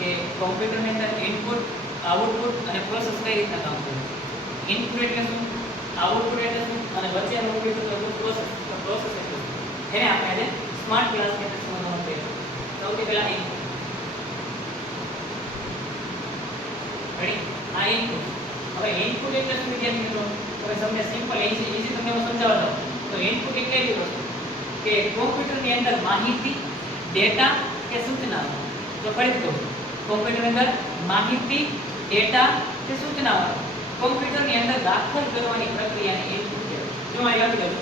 કે કોમ્પ્યુટરની અંદર input, output અને પ્રોસેસ કઈ રીતના કામ કરે છે. ઇનપુટ એટલે શું, આઉટપુટ એટલે શું અને વચ્ચેનું બીજું પ્રોસેસ. પ્રોસેસ એટલે શું એને આપણે આજે સ્માર્ટ ક્લાસ ની અંદર સમજવાનું છે. સૌથી પહેલા ઇનપુટ. રેડી? આ ઇનપુટ. હવે ઇનપુટ એટલે શું વિદ્યાર્થી મિત્રો? હવે તમને સિમ્પલ ઈઝી તમને હું સમજાવવા દઉં. તો ઇનપુટ એટલે એવી વસ્તુ કે કોમ્પ્યુટરની અંદર માહિતી, ડેટા કે સૂચના. તો ફરીથી કહું, કોમ્પ્યુટરની અંદર માહિતી, ડેટા કે સૂચના કોમ્પ્યુટરની અંદર દાખલ કરવાની પ્રક્રિયાને ઇનપુટ કહેવાય. જો અહીં લખી દઉં,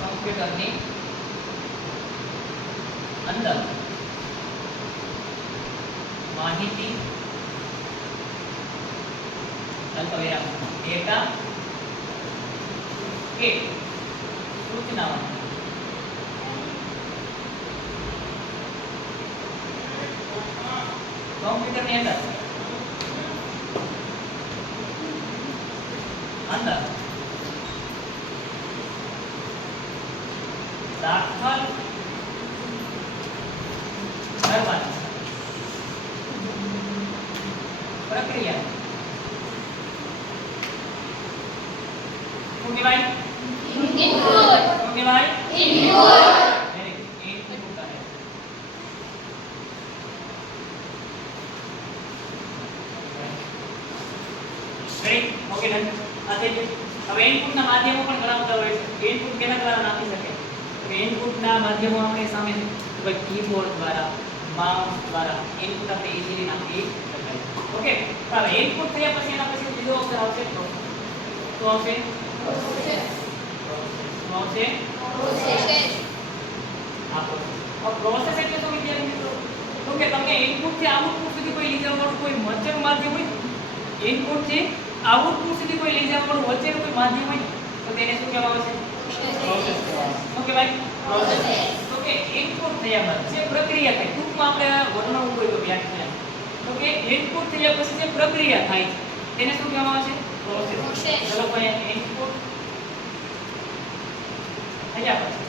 કોમ્પ્યુટરની અંદર માહિતી, અલ્પવિરામ, ડેટા કે સૂચનાઓ કોમ્પ્યુટરની અંદર દાખલ કરવાની પ્રક્રિયા શું કહેવાય? ઇનપુટ. શું કહેવાય? ઇનપુટ. Very good. ઇનપુટ કહે. રેડી? Okay done. આ થઈ ગયું. હવે ઇનપુટના માધ્યમો પણ ઘણા બધા હોય છે. ઇનપુટ કેના દ્વારા આપી શકે? તો ઇનપુટના માધ્યમો આપણે સામે છે. તો ભાઈ કીબોર્ડ દ્વારા, માઉસ દ્વારા ઇનપુટ આપણે ઈઝીલી નાખી શકાય. ઓકે. પણ હવે ઇનપુટ થયા પછી એના પછી બીજો ઓપ્શન આવશે પ્રોસેસ. શું આવશે? પ્રોસેસ. શું આવશે? પ્રોસેસ. આ પ્રોસેસ. હવે પ્રોસેસ એટલે શું વિદ્યાર્થી મિત્રો? તો કે તમને ઇનપુટ થી આઉટપુટ સુધી કોઈ લઈ જવાનું કોઈ મધ્યમ માધ્યમ હોય, ઇનપુટ થી આઉટપુટ સુધી કોઈ લઈ જવાનું વચ્ચેનું કોઈ માધ્યમ હોય તો તેને શું કહેવામાં આવશે? પ્રોસેસ કહેવામાં આવે. શું કહેવાય? પ્રોસેસ. તો કે ઇનપુટ થયા બાદ જે પ્રક્રિયા થાય, ટૂંકમાં આપણે વર્ણવવું હોય તો વ્યાખ્યા, તો કે ઇનપુટ થયા પછી જે પ્રક્રિયા થાય છે તેને શું કહેવામાં આવશે? પ્રોસેસ. ચલો ભાઈ, ઇનપુટ થયા પછી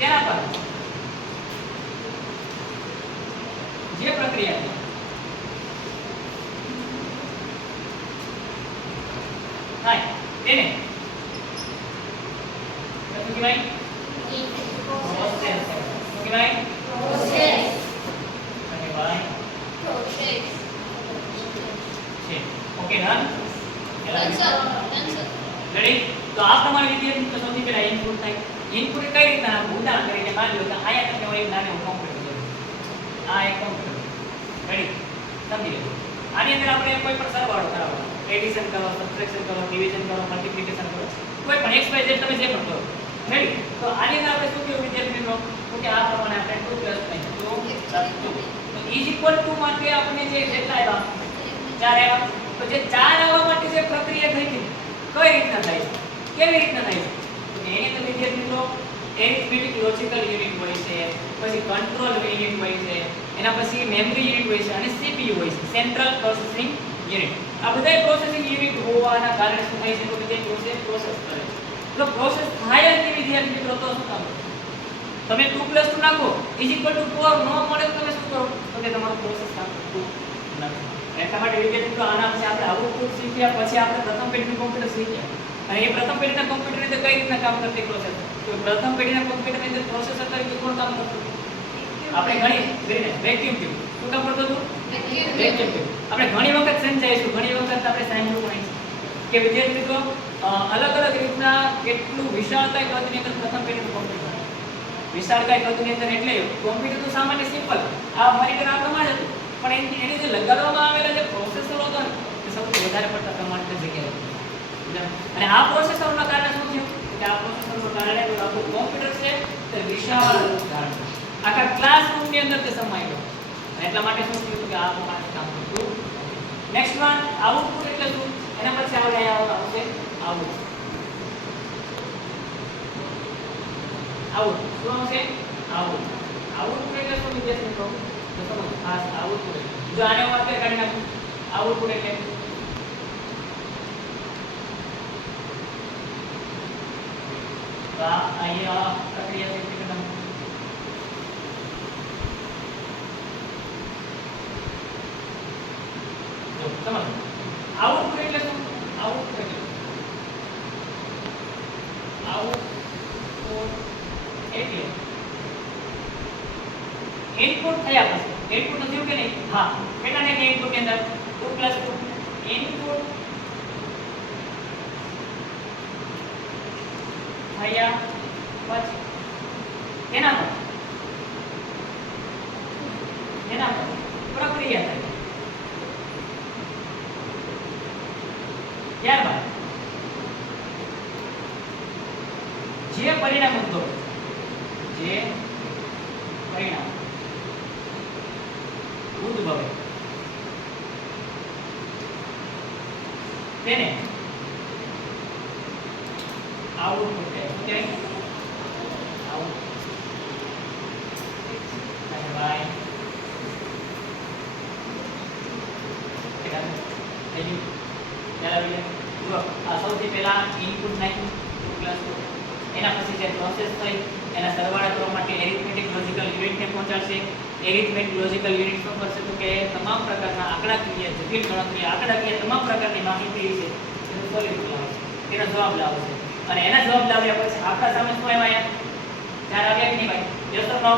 તેના પર જે પ્રક્રિયા થાય તેને શું કહેવાય? પ્રોસેસ. શું કહેવાય? પ્રોસેસ. અને ભાઈ પ્રોસેસ છે. Okay done. રેડી? તો આ પ્રમાણે વિદ્યાર્થી સૌથી પહેલા ઇનપુટ થાય. ઇનપુટ કઈ રીતના ઉદાહરણ તરીકે માની લો કે આયા તમને એક નાનું કોમ્પ્યુટર છે. આ એક કોમ્પ્યુટર. રેડી? સમજી લો. આની અંદર આપણે કોઈ પણ સરવાળો કરાવવાનો, એડિશન કરો, સબટ્રેક્શન કરો, ડિવિઝન કરો, મલ્ટીપ્લિકેશન કરો, કોઈ પણ x y z તમે જે પણ કરો. રેડી? તો આની અંદર આપણે શું કહેવું વિદ્યાર્થી મિત્રો? તો કે આ પ્રમાણે આપણે 2 + 2 તો ઇઝ ઇક્વલ ટુ માટે આપણે જે કેટલા આવ્યા? 4 આવ્યા. તો જે 4 આવવા માટે જે પ્રક્રિયા થઈ હતી કઈ રીતના થાય છે? કેવી રીતના થાય છે? તો એની અંદર વિદ્યાર્થી મિત્રો એરિથમેટિક લોજિકલ યુનિટ હોય છે, પછી કંટ્રોલ યુનિટ હોય છે, એના પછી મેમરી યુનિટ હોય છે અને CPU હોય છે, સેન્ટ્રલ પ્રોસેસિંગ યુનિટ. આ બધા પ્રોસેસિંગ યુનિટ હોવાના કારણે શું થાય છે? તો કે પ્રોસેસ કરે છે. તો પ્રોસેસ થાય જ વિદ્યાર્થી મિત્રો તો શું કામ? તમે 2 + 2 નાખો = 4 નો મળે તો તમે શું કરો? તો કે તમારું પ્રોસેસ કામ કરતું નથી. એટલા માટે વિદ્યાર્થી મિત્રો આના પછી આપણે આઉટપુટ શીખ્યા, પછી આપણે પ્રથમ પેઢીનું કોમ્પ્યુટર શીખ્યા. અને એ પ્રથમ પેઢીના કોમ્પ્યુટરની અંદર કઈ રીતના કામ કરતી પ્રોસેસ? તો પ્રથમ પેઢીના કોમ્પ્યુટરની અંદર પ્રોસેસર તરીકે કોણ કામ કરતું? આપણે ઘણી વેક્યુમ ટ્યુબ. શું કામ કરતું હતું? Vacuum tube. આપણે ઘણી વખત સમજાવીશું, ઘણી વખત આપણે સાંભળ્યું પણ છે કે વિદ્યાર્થી મિત્રો અલગ અલગ રીતના કેટલું વિશાળકાય કદની અંદર પ્રથમ પેઢીનું કોમ્પ્યુટર. વિશાળકાય કદની અંદર એટલે કોમ્પ્યુટર તો સામાન્ય સિમ્પલ આ મારી આ પ્રમાણે હતું, પણ એની જે લગાડવામાં આવેલા જે પ્રોસેસરો હતા એ સૌથી વધારે પડતા પ્રમાણમાં જગ્યાએ હતા. અને આ પ્રોસેસરોના કારણે શું થયું કે આ પ્રોસેસરોના કારણે આપણું કોમ્પ્યુટર છે તે વિશાળ રૂપ ધારણ કર્યું. આખા ક્લાસરૂમની અંદર તે સમાઈ ગયો. એટલા માટે શું થયું કે આ પ્રમાણે કામ કરતું. નેક્સ્ટ વન આઉટપુટ એટલે શું? એના પછી આપણે આવશે આઉટ. આઉટ શું આવશે? આઉટ. આઉટપુટ એટલે શું વિદ્યાર્થી મિત્રો? તો સમજો ખાસ આઉટપુટ. જો આને હું અત્યારે કાઢી નાખું, આઉટપુટ એટલે તો અહીંયા પ્રક્રિયા થઈ ગઈ. સમજો આઉટપુટ એટલે શું આઉટપુટ એટલે આઉટપુટ એટલે ઇનપુટ થયા પછી ઇનપુટ થયું કે નહીં હા કેટલાને કે ઇનપુટ ની અંદર 2 + 2 ઇનપુટ થયા પછી એના પર પ્રક્રિયા થાય ત્યારબાદ જે પરિણામ ઉદ્ભવે તેને આઉટપુટ કહેવાય. શું કહેવાય? આઉટપુટ. બાય થઈ ગયું. ચાલો જુઓ આ સૌથી પહેલા ઇનપુટ નાખ્યું 2 + 2 એના પછી જે પ્રોસેસ થઈ એના સરવાળા કરવા માટે એરિથમેટિક લોજિકલ યુનિટને પહોંચાડશે. એરિથમેટિક લોજિકલ યુનિટ શું કરશે તો કે તમામ પ્રકારના આંકડાકીય જટિલ ગણતરી આંકડાકીય તમામ પ્રકારની માહિતી છે એનું સોલ્યુશન લાવશે તેનો જવાબ લાવશે અને એના જવાબ લાવ્યા પછી આપણા સામે શું આવ્યા ચાર આવ્યા કે નહીં ભાઈ યસ ઓર નો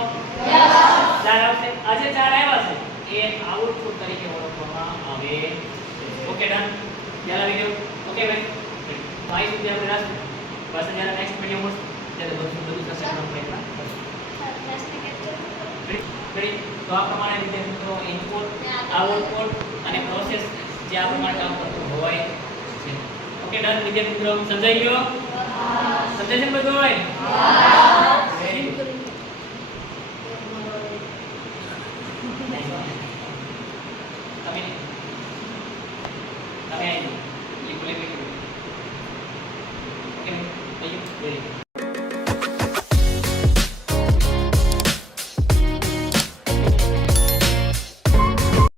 ચાર આવશે આજે ચાર આવ્યા છે એ આઉટપુટ તરીકે ઓળખવામાં આવે ઓકે ડન યાદ આવી ગયું ઓકે ભાઈ ભાઈ સુધી આપણે રાખશું બસ જ્યારે નેક્સ્ટ વિડિયો મળશે ત્યારે બધું થશે એનો પ્રયત્ન કરીએ તો આ પ્રમાણે વિદ્યાર્થી મિત્રો ઇનપુટ આઉટપુટ અને પ્રોસેસ જે આ પ્રમાણે કામ કરતું હોય છે ઓકે ડન વિદ્યાર્થી મિત્રો સમજાઈ ગયો સમજાય છે બધું હોય વેરી ગુડ તમે આવી okay thank you very good